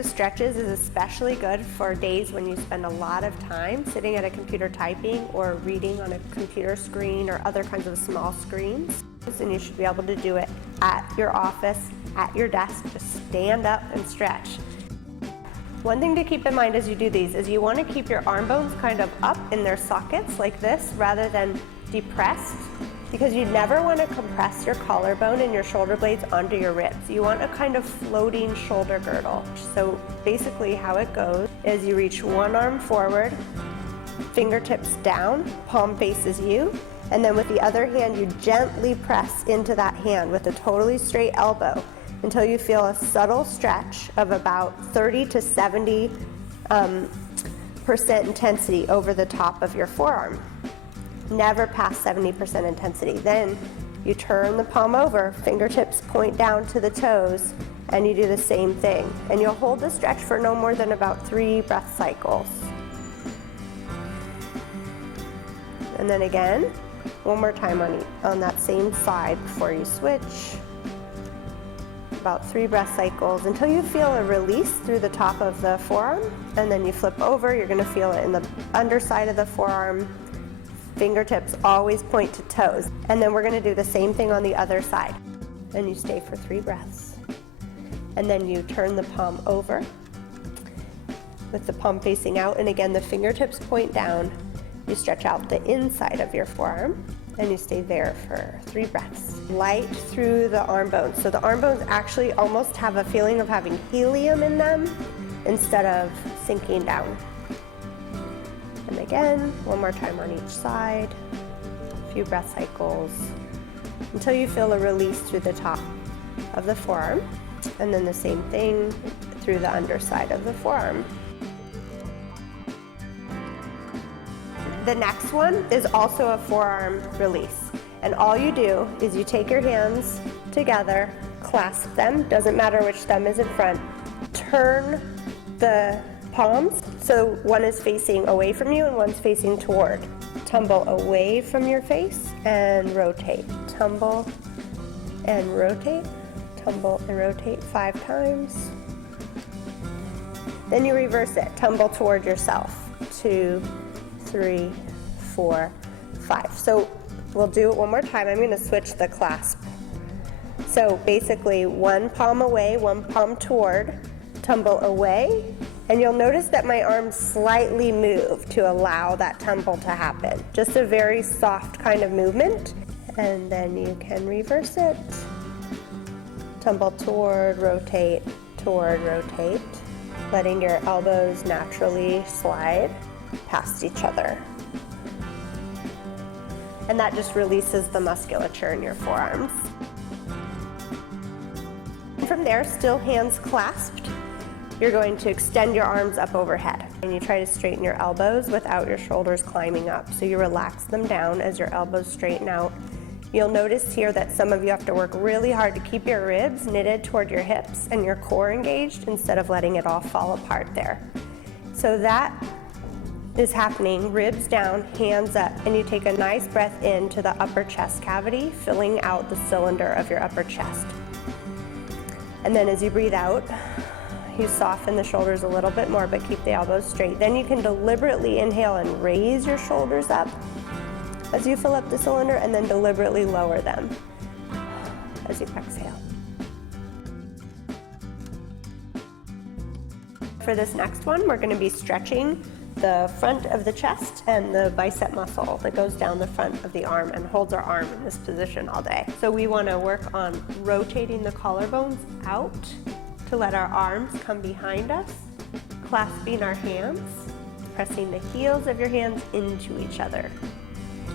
of stretches is especially good for days when you spend a lot of time sitting at a computer typing or reading on a computer screen or other kinds of small screens. And you should be able to do it at your office, at your desk. Just stand up and stretch. One thing to keep in mind as you do these is you want to keep your arm bones kind of up in their sockets like this rather than depressed, because you never want to compress your collarbone and your shoulder blades onto your ribs. You want a kind of floating shoulder girdle. So basically how it goes is you reach one arm forward, fingertips down, palm faces you, and then with the other hand you gently press into that hand with a totally straight elbow until you feel a subtle stretch of about 30 to 70% intensity over the top of your forearm. Never past 70% intensity. Then you turn the palm over, fingertips point down to the toes, and you do the same thing. And you'll hold the stretch for no more than about 3 breath cycles. And then again, one more time on that same side before you switch. About 3 breath cycles until you feel a release through the top of the forearm, and then you flip over. You're going to feel it in the underside of the forearm. Fingertips always point to toes. And then we're going to do the same thing on the other side. And you stay for 3 breaths. And then you turn the palm over with the palm facing out, and again the fingertips point down. You stretch out the inside of your forearm and you stay there for 3 breaths. Light through the arm bones. So the arm bones actually almost have a feeling of having helium in them instead of sinking down. And again, one more time on each side, a few breath cycles until you feel a release through the top of the forearm, and then the same thing through the underside of the forearm. The next one is also a forearm release. And all you do is you take your hands together, clasp them, doesn't matter which thumb is in front, turn the palms so one is facing away from you and one's facing toward. Tumble away from your face and rotate. Tumble and rotate, tumble and rotate 5 times. Then you reverse it, tumble toward yourself. 2, 3, 4, 5. So we'll do it one more time. I'm going to switch the clasp. So basically one palm away, one palm toward, tumble away, and you'll notice that my arms slightly move to allow that tumble to happen. Just a very soft kind of movement, and then you can reverse it. Tumble toward, rotate, letting your elbows naturally slide past each other. And that just releases the musculature in your forearms. From there, still hands clasped, you're going to extend your arms up overhead. And you try to straighten your elbows without your shoulders climbing up. So you relax them down as your elbows straighten out. You'll notice here that some of you have to work really hard to keep your ribs knitted toward your hips and your core engaged instead of letting it all fall apart there. So that is happening, ribs down, hands up, and you take a nice breath into the upper chest cavity, filling out the cylinder of your upper chest. And then as you breathe out, you soften the shoulders a little bit more, but keep the elbows straight. Then you can deliberately inhale and raise your shoulders up as you fill up the cylinder, and then deliberately lower them as you exhale. For this next one, we're going to be stretching the front of the chest and the bicep muscle that goes down the front of the arm and holds our arm in this position all day. So we want to work on rotating the collarbones out to let our arms come behind us, clasping our hands, pressing the heels of your hands into each other.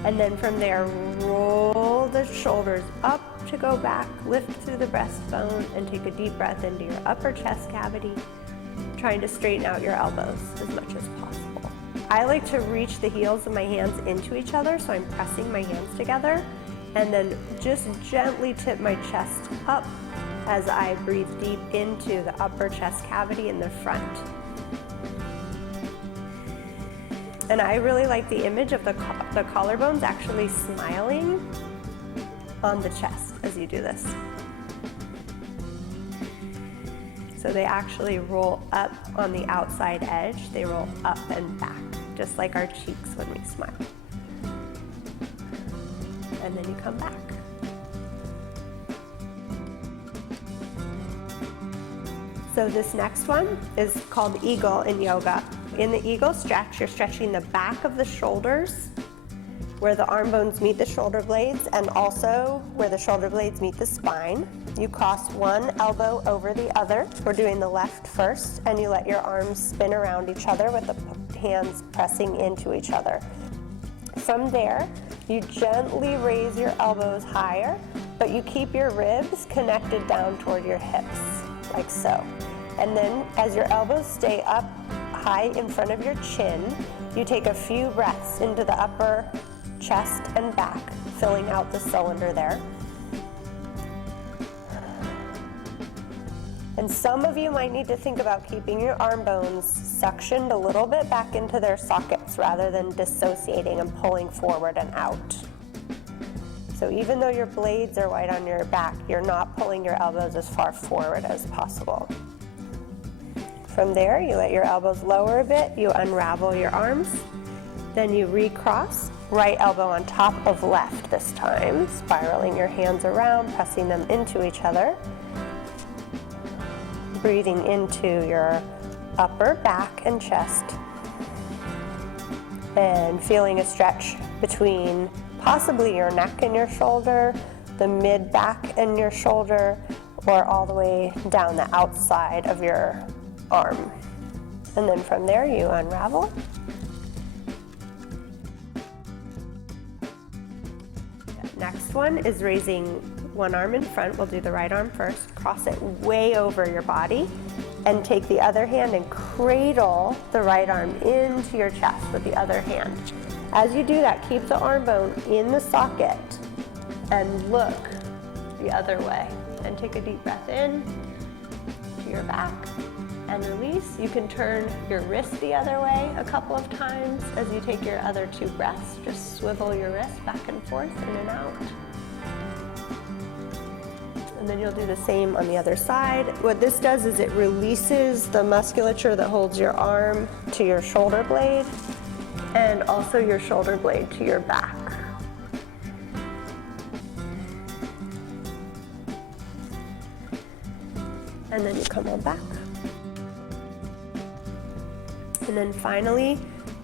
And then from there, roll the shoulders up to go back, lift through the breastbone, and take a deep breath into your upper chest cavity, trying to straighten out your elbows as much as possible. I like to reach the heels of my hands into each other, so I'm pressing my hands together, and then just gently tip my chest up as I breathe deep into the upper chest cavity in the front. And I really like the image of the collarbones actually smiling on the chest as you do this. So they actually roll up on the outside edge. They roll up and back, just like our cheeks when we smile. And then you come back. So this next one is called eagle in yoga. In the eagle stretch, you're stretching the back of the shoulders, where the arm bones meet the shoulder blades, and also where the shoulder blades meet the spine. You cross one elbow over the other. We're doing the left first, and you let your arms spin around each other with the hands pressing into each other. From there, you gently raise your elbows higher, but you keep your ribs connected down toward your hips, like so. And then as your elbows stay up high in front of your chin, you take a few breaths into the upper chest and back, filling out the cylinder there. And some of you might need to think about keeping your arm bones suctioned a little bit back into their sockets rather than dissociating and pulling forward and out. So even though your blades are wide on your back, you're not pulling your elbows as far forward as possible. From there, you let your elbows lower a bit, you unravel your arms, then you recross, right elbow on top of left this time, spiraling your hands around, pressing them into each other, breathing into your upper back and chest, and feeling a stretch between possibly your neck and your shoulder, the mid back and your shoulder, or all the way down the outside of your arm. And then from there you unravel. Next one is raising one arm in front. We'll do the right arm first. Cross it way over your body and take the other hand and cradle the right arm into your chest with the other hand. As you do that, keep the arm bone in the socket and look the other way. And take a deep breath in to your back and release. You can turn your wrist the other way a couple of times as you take your other two breaths. Just swivel your wrist back and forth, in and out. And then you'll do the same on the other side. What this does is it releases the musculature that holds your arm to your shoulder blade and also your shoulder blade to your back. And then you come on back. And then finally,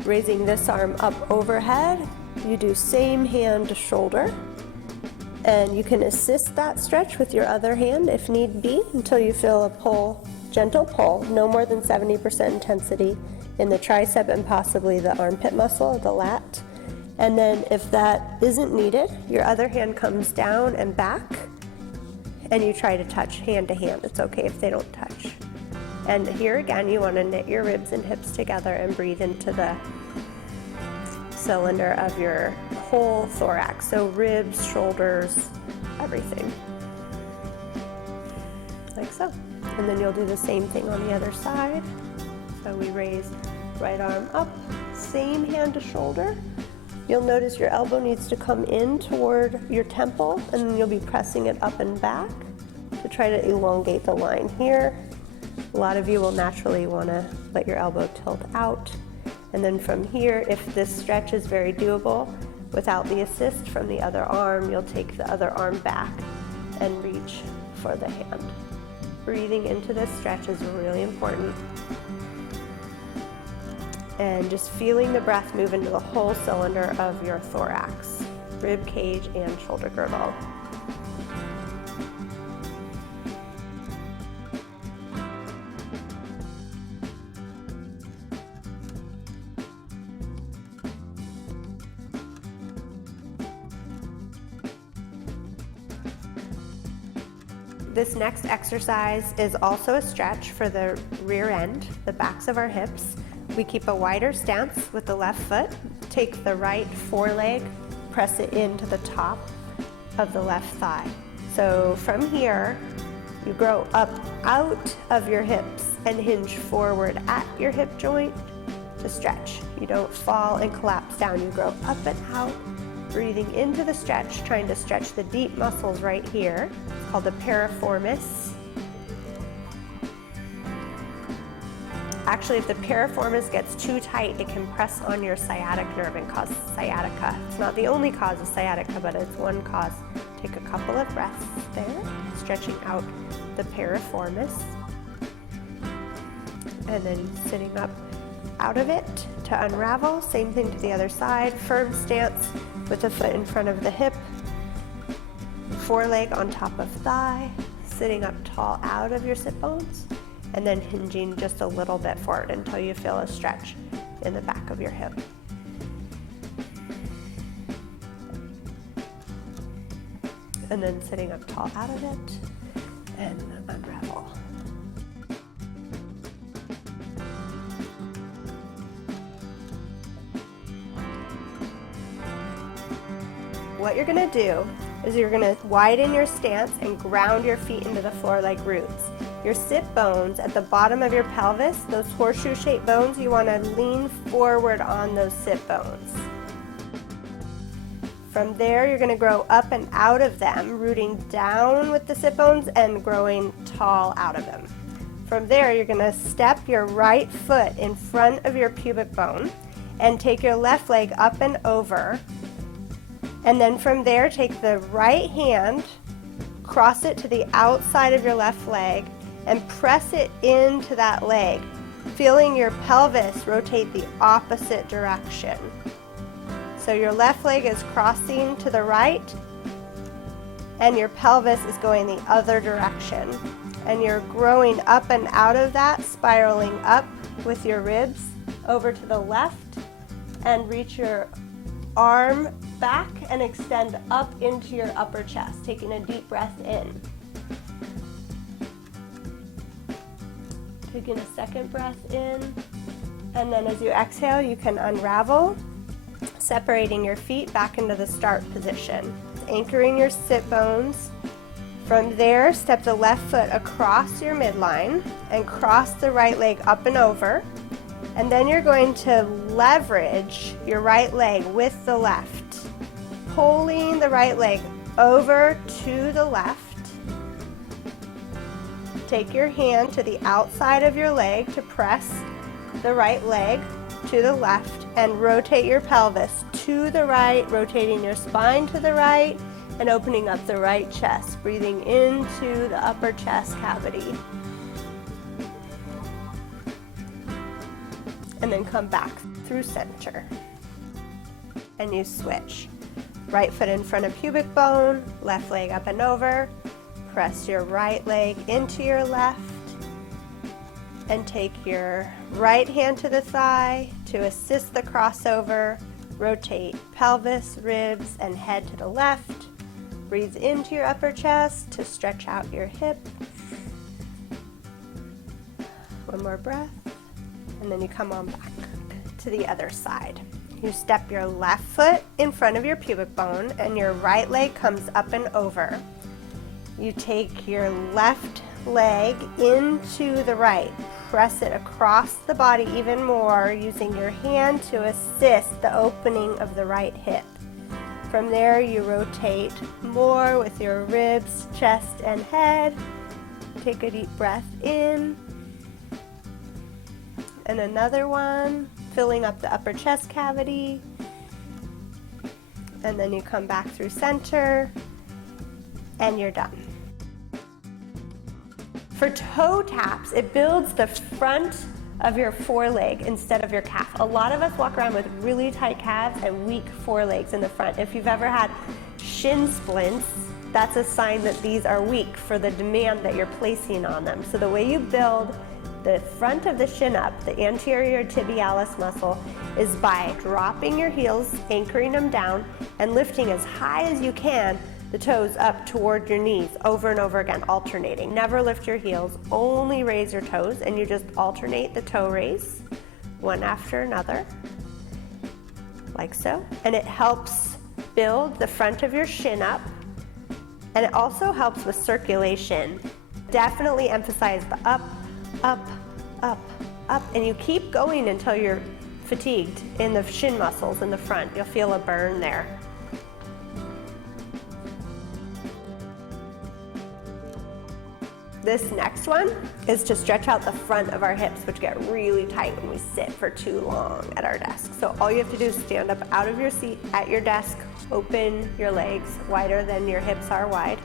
raising this arm up overhead, you do same hand to shoulder. And you can assist that stretch with your other hand if need be until you feel a pull, gentle pull, no more than 70% intensity in the tricep and possibly the armpit muscle, the lat. And then if that isn't needed, your other hand comes down and back and you try to touch hand to hand. It's okay if they don't touch. And here again, you want to knit your ribs and hips together and breathe into the cylinder of your whole thorax. So ribs, shoulders, everything. Like so. And then you'll do the same thing on the other side. So we raise right arm up, same hand to shoulder. You'll notice your elbow needs to come in toward your temple, and then you'll be pressing it up and back to try to elongate the line here. A lot of you will naturally want to let your elbow tilt out. And then from here, if this stretch is very doable, without the assist from the other arm, you'll take the other arm back and reach for the hand. Breathing into this stretch is really important. And just feeling the breath move into the whole cylinder of your thorax, rib cage and shoulder girdle. This next exercise is also a stretch for the rear end, the backs of our hips. We keep a wider stance with the left foot. Take the right foreleg, press it into the top of the left thigh. So from here, you grow up out of your hips and hinge forward at your hip joint to stretch. You don't fall and collapse down. You grow up and out, breathing into the stretch, trying to stretch the deep muscles right here. It's called the piriformis. Actually, if the piriformis gets too tight, it can press on your sciatic nerve and cause sciatica. It's not the only cause of sciatica, but it's one cause. Take a couple of breaths there, stretching out the piriformis. And then sitting up out of it to unravel. Same thing to the other side. Firm stance with the foot in front of the hip. Foreleg on top of thigh. Sitting up tall out of your sit bones. And then hinging just a little bit forward until you feel a stretch in the back of your hip. And then sitting up tall out of it and unravel. What you're gonna do is you're gonna widen your stance and ground your feet into the floor like roots. Your sit bones at the bottom of your pelvis, those horseshoe-shaped bones, you wanna lean forward on those sit bones. From there, you're gonna grow up and out of them, rooting down with the sit bones and growing tall out of them. From there, you're gonna step your right foot in front of your pubic bone and take your left leg up and over. And then from there, take the right hand, cross it to the outside of your left leg, and press it into that leg, feeling your pelvis rotate the opposite direction. So your left leg is crossing to the right, and your pelvis is going the other direction. And you're growing up and out of that, spiraling up with your ribs over to the left, and reach your arm back and extend up into your upper chest, taking a deep breath in. Taking a second breath in, and then as you exhale, you can unravel, separating your feet back into the start position, anchoring your sit bones. From there, step the left foot across your midline and cross the right leg up and over. And then you're going to leverage your right leg with the left, pulling the right leg over to the left. Take your hand to the outside of your leg to press the right leg to the left and rotate your pelvis to the right, rotating your spine to the right and opening up the right chest, breathing into the upper chest cavity. And then come back through center. And you switch. Right foot in front of pubic bone, left leg up and over. Press your right leg into your left. And take your right hand to the thigh to assist the crossover. Rotate pelvis, ribs, and head to the left. Breathe into your upper chest to stretch out your hip. One more breath. And then you come on back to the other side. You step your left foot in front of your pubic bone and your right leg comes up and over. You take your left leg into the right. Press it across the body even more using your hand to assist the opening of the right hip. From there, you rotate more with your ribs, chest, and head. Take a deep breath in. And another one, filling up the upper chest cavity. And then you come back through center, and you're done. For toe taps, it builds the front of your foreleg instead of your calf. A lot of us walk around with really tight calves and weak forelegs in the front. If you've ever had shin splints, that's a sign that these are weak for the demand that you're placing on them. So the way you build the front of the shin up, the anterior tibialis muscle, is by dropping your heels, anchoring them down, and lifting as high as you can the toes up toward your knees over and over again, alternating. Never lift your heels, only raise your toes, and you just alternate the toe raise, one after another, like so. And it helps build the front of your shin up, and it also helps with circulation. Definitely emphasize the up, up, up, up, and you keep going until you're fatigued in the shin muscles in the front. You'll feel a burn there. This next one is to stretch out the front of our hips, which get really tight when we sit for too long at our desk. So all you have to do is stand up out of your seat at your desk, open your legs wider than your hips are wide.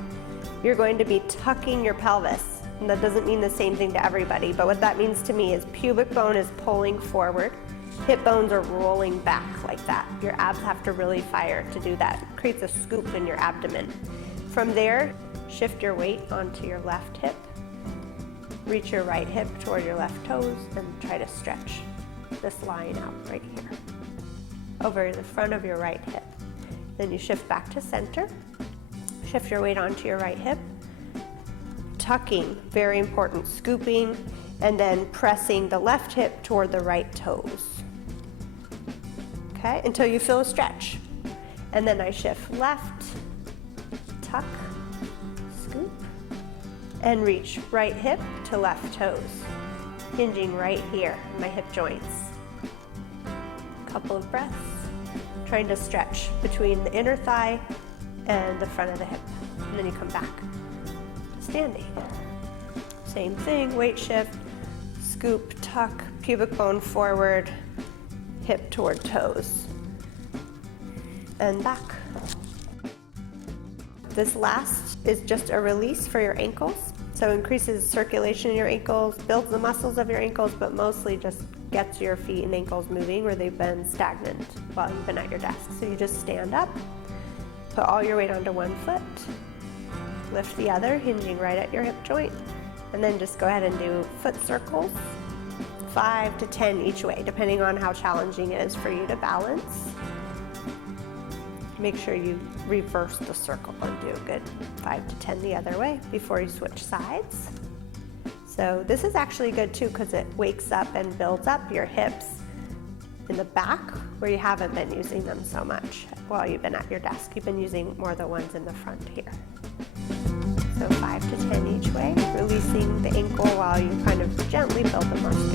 You're going to be tucking your pelvis. And that doesn't mean the same thing to everybody, but what that means to me is pubic bone is pulling forward, hip bones are rolling back like that. Your abs have to really fire to do that. It creates a scoop in your abdomen. From there, shift your weight onto your left hip. Reach your right hip toward your left toes and try to stretch this line out right here over the front of your right hip. Then you shift back to center. Shift your weight onto your right hip. Tucking, very important, scooping, and then pressing the left hip toward the right toes. Okay, until you feel a stretch. And then I shift left, tuck, scoop, and reach right hip to left toes, hinging right here, my hip joints. Couple of breaths, trying to stretch between the inner thigh and the front of the hip. And then you come back to standing. Same thing, weight shift, scoop, tuck, pubic bone forward, hip toward toes, and back. This last is just a release for your ankles. So increases circulation in your ankles, builds the muscles of your ankles, but mostly just gets your feet and ankles moving where they've been stagnant while you've been at your desk. So you just stand up, put all your weight onto one foot, lift the other, hinging right at your hip joint, and then just go ahead and do foot circles, 5 to 10 each way, depending on how challenging it is for you to balance. Make sure you reverse the circle and do a good 5 to 10 the other way before you switch sides. So this is actually good too because it wakes up and builds up your hips in the back where you haven't been using them so much while you've been at your desk. You've been using more the ones in the front here. So 5 to 10 each way, releasing the ankle while you kind of gently build the muscle.